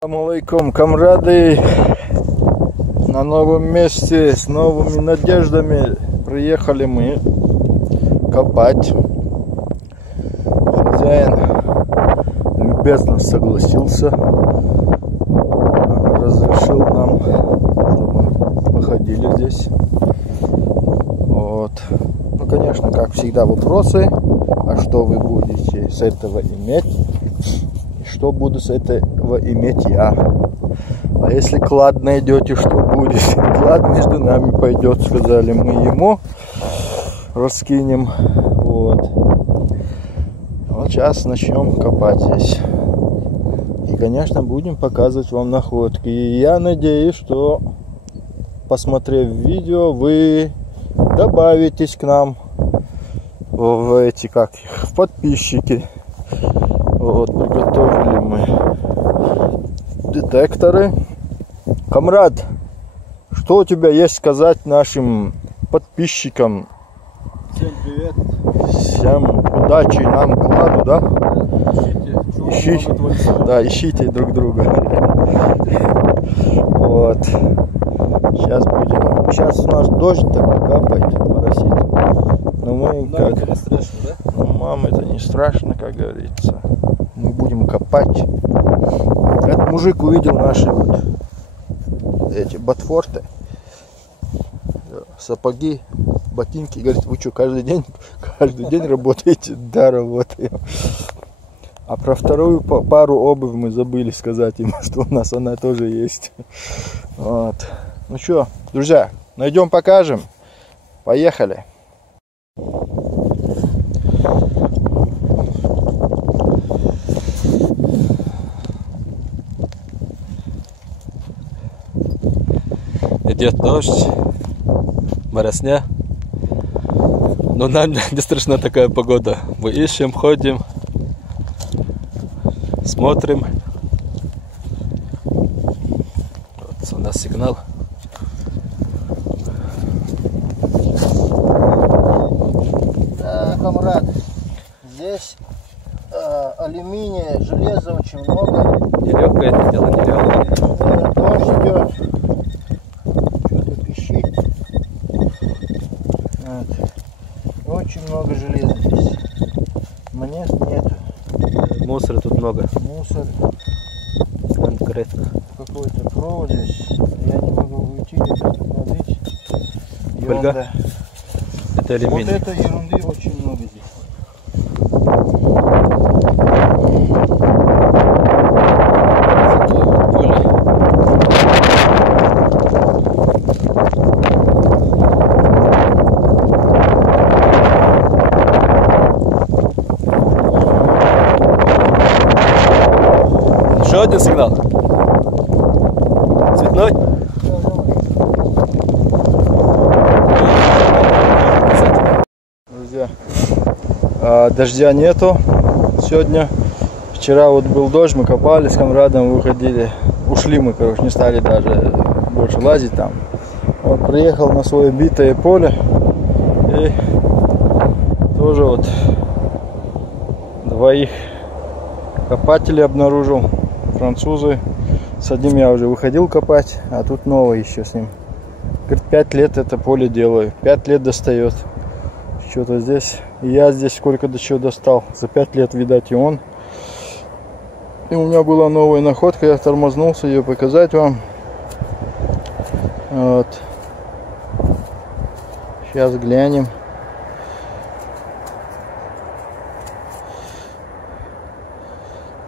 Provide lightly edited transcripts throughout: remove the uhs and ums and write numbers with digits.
Ассаламу алейкум, камрады, на новом месте, с новыми надеждами приехали мы копать. Хозяин любезно согласился, разрешил нам, чтобы мы походили здесь. Вот. Ну, конечно, как всегда, вопросы, а что вы будете с этого иметь? Что буду с этого иметь я? А если клад найдете, что будет? Клад между нами пойдет, сказали мы ему. Раскинем. Вот сейчас начнем копать здесь. И, конечно, будем показывать вам находки. И я надеюсь, что, посмотрев видео, вы добавитесь к нам в эти, как их, в подписчики. Вот, приготовили мы детекторы. Камрад, что у тебя есть сказать нашим подписчикам? Всем привет. Всем удачи, нам кладу, да? Ищите, да, ищите друг друга. Вот. Сейчас будем. Сейчас у нас дождь так капает, моросит. Но мы да, как... это не страшно, да? Ну, мам, это не страшно, как говорится. Мы будем копать. Этот мужик увидел наши вот эти ботфорты, сапоги, ботинки. Говорит, вы что, каждый день работаете? Да, работаем. А про вторую пару обуви мы забыли сказать ему, что у нас она тоже есть. Вот. Ну что, друзья, найдем, покажем. Поехали. Идет дождь, моросня. Но нам не страшна такая погода. Мы ищем, ходим, смотрим. Вот у нас сигнал. Да, камрад, здесь алюминия, железа очень много. Нелегкое, это дело нелегкое. Дождь идет. Что-то пищит. Вот. Очень много железа здесь. Монет нет. Мусора тут много. Мусор. Конкретно. Какой-то провод здесь. Я не могу уйти, где-то тут надеть. Фольга? Это алюминий. Вот этой ерунды очень много здесь. Еще один сигнал. Цветной. Друзья, дождя нету сегодня. Вчера вот был дождь, мы копали с камрадом, выходили. Ушли мы, короче, не стали даже больше лазить там. Вот приехал на свое битое поле и тоже вот двоих копателей обнаружил. Французы. С одним я уже выходил копать, а тут новый еще с ним. Говорит, 5 лет это поле делаю. 5 лет достает. Что-то здесь. И я здесь сколько до чего достал. За 5 лет, видать, и он. И у меня была новая находка. Я тормознулся ее показать вам. Вот. Сейчас глянем.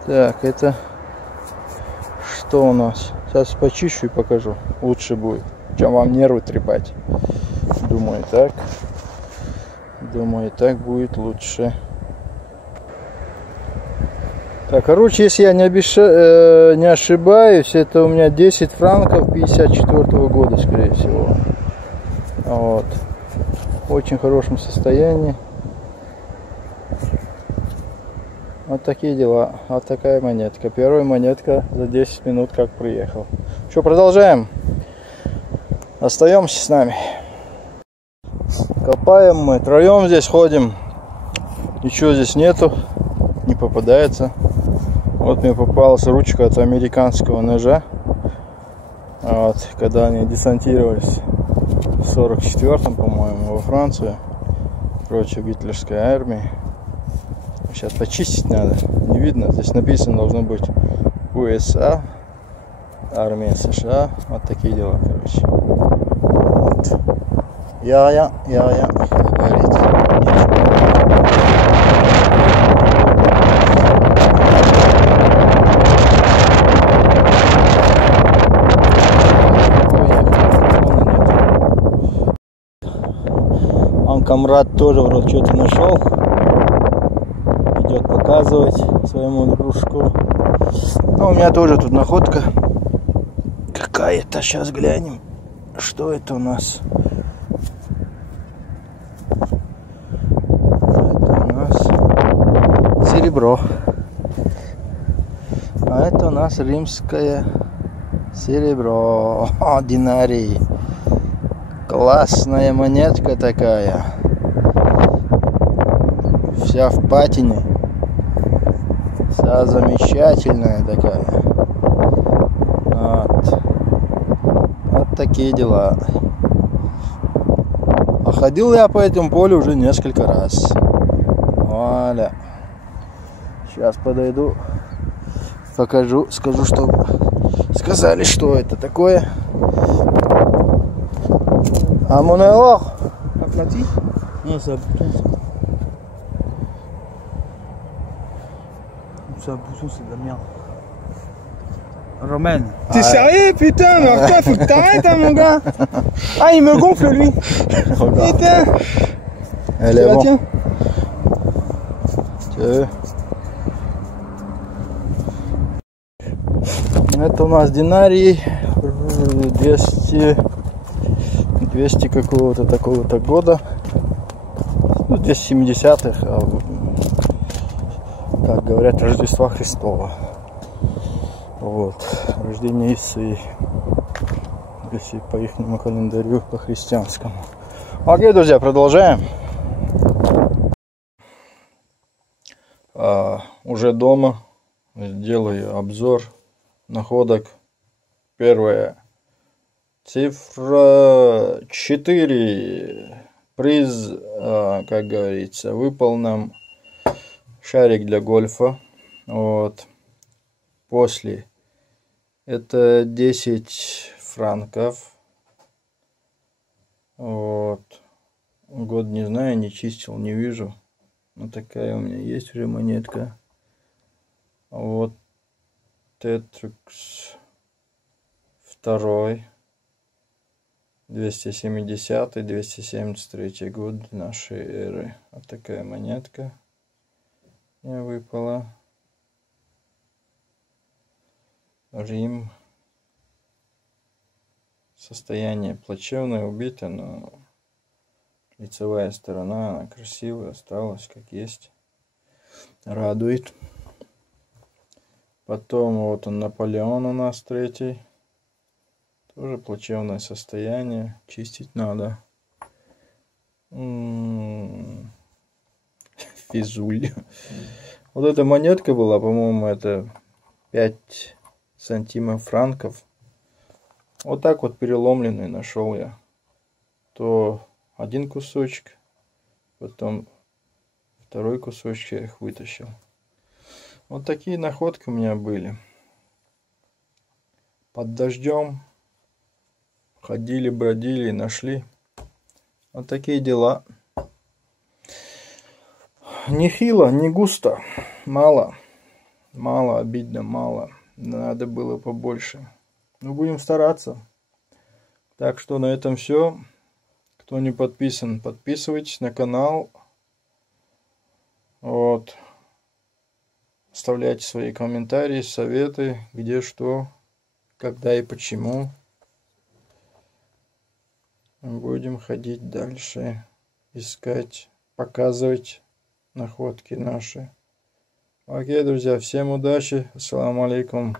Так, это... Что у нас? Сейчас почищу и покажу. Лучше будет, чем вам нервы трепать. Думаю, так. Думаю, так будет лучше. Так, короче, если я не ошибаюсь, это у меня 10 франков 54-го года, скорее всего. Вот. В очень хорошем состоянии. Вот такие дела. Вот такая монетка. Первая монетка за 10 минут как приехал. Что, продолжаем? Остаемся с нами. Копаем мы. Троем здесь ходим. Ничего здесь нету. Не попадается. Вот мне попалась ручка от американского ножа. Вот, когда они десантировались в 44-м, по-моему, во Францию против гитлерской армии. Сейчас почистить надо. Не видно. Здесь написано должно быть USA, армия США. Вот такие дела, короче. Вот. Я, как говорится. Камрад тоже вроде что-то нашел. Идет показывать своему дружку. Ну, у меня тоже тут находка какая-то. Сейчас глянем, что это у нас. Это у нас серебро. А это у нас римское серебро. О, динарий. Классная монетка такая. Вся в патине. Вся замечательная такая. Вот такие дела. А ходил я по этому полю уже несколько раз. Вуаля. Сейчас подойду. Покажу. Скажу, что сказали, что это такое. À mon or aplati? Non, ça bouton, c'est de la merde. Romaine. T'es sérieux, putain? Mais alors toi, faut que t'arrêtes, hein, mon gars. Ah, il me gonfle, lui. Putain. Elle est bon. Tiens. Это у нас динарий 200 какого-то такого-то года. Ну, 270-х, как говорят, Рождества Христова. Вот. Рождение Исаии. Если по ихнему календарю, по христианскому. Окей, друзья, продолжаем. Уже дома делаю обзор находок. Первое. Цифра 4. Приз, как говорится, выпал нам шарик для гольфа. Вот. После. Это 10 франков. Вот. Год не знаю, не чистил, не вижу. Вот такая у меня есть уже монетка. Вот. Тетрикс. Второй. 270-273 год нашей эры. Вот такая монетка мне выпала. Рим. Состояние плачевное, убито, но лицевая сторона, она красивая, осталась как есть. Радует. Потом вот он, Наполеон у нас третий. Тоже плачевное состояние. Чистить надо. Физуль. Вот эта монетка была, по-моему, это 5 сантимов франков. Вот так вот переломленный нашел я. То один кусочек, потом второй кусочек, я их вытащил. Вот такие находки у меня были. Под дождем ходили, бродили, нашли. Вот такие дела. Нехило, не густо, мало. Мало, обидно, мало. Надо было побольше. Но будем стараться. Так что на этом все. Кто не подписан, подписывайтесь на канал. Вот. Оставляйте свои комментарии, советы, где что, когда и почему. Будем ходить дальше, искать, показывать находки наши. Окей, друзья, всем удачи. Ассаламу алейкум.